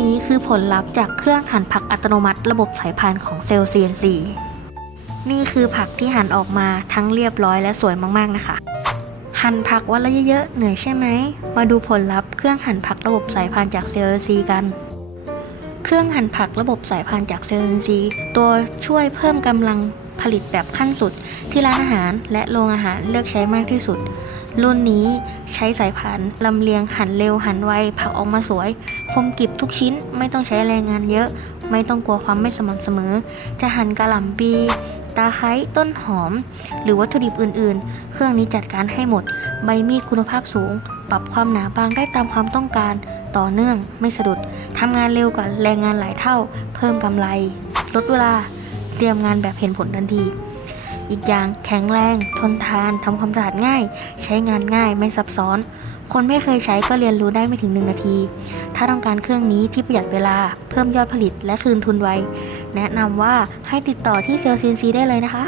นี้คือผลลัพธ์จากเครื่องหั่นผักอัตโนมัติระบบสายพานของเซลล์ CNC นี่คือผักที่หั่นออกมาทั้งเรียบร้อยและสวยมากๆนะคะ หั่นผักวันละเยอะๆ เหนื่อยใช่ไหม มาดูผลลัพธ์เครื่องหั่นผักระบบสายพานจากเซลล์ CNC กัน เครื่องหั่นผักระบบสายพานจากเซลล์ CNC ตัวช่วยเพิ่มกำลัง ผลิตแบบขั้นสุดที่ร้านอาหารและโรงอาหารเลือกใช้มากที่สุด รุ่นนี้ใช้สายพานลำเลียงหั่นเร็วหั่นไวผักออกมาสวย คมกริบทุกชิ้นไม่ต้องใช้แรงงานเยอะ ไม่ต้องกลัวความไม่สม่ำเสมอ จะหั่นกระหล่ำปีตาไคร้ต้นหอม หรือวัตถุดิบอื่นๆ เครื่องนี้จัดการให้หมด ใบมีดคุณภาพสูง ปรับความหนาบางได้ตามความต้องการ ต่อเนื่องไม่สะดุดทำงานเร็วกว่าแรงงานหลายเท่า เพิ่มกำไร ลดเวลา เตรียมงานแบบเห็นผลทันที อีกอย่างแข็งแรง ทนทานทำความสะอาดง่าย ใช้งานง่ายไม่ซับซ้อน คนไม่เคยใช้ก็เรียนรู้ได้ไม่ถึง 1 นาที ถ้าต้องการเครื่องนี้ที่ประหยัดเวลา เพิ่มยอดผลิตและคืนทุนไว แนะนำว่าให้ติดต่อที่เซลล์ซีนซีได้เลยนะคะ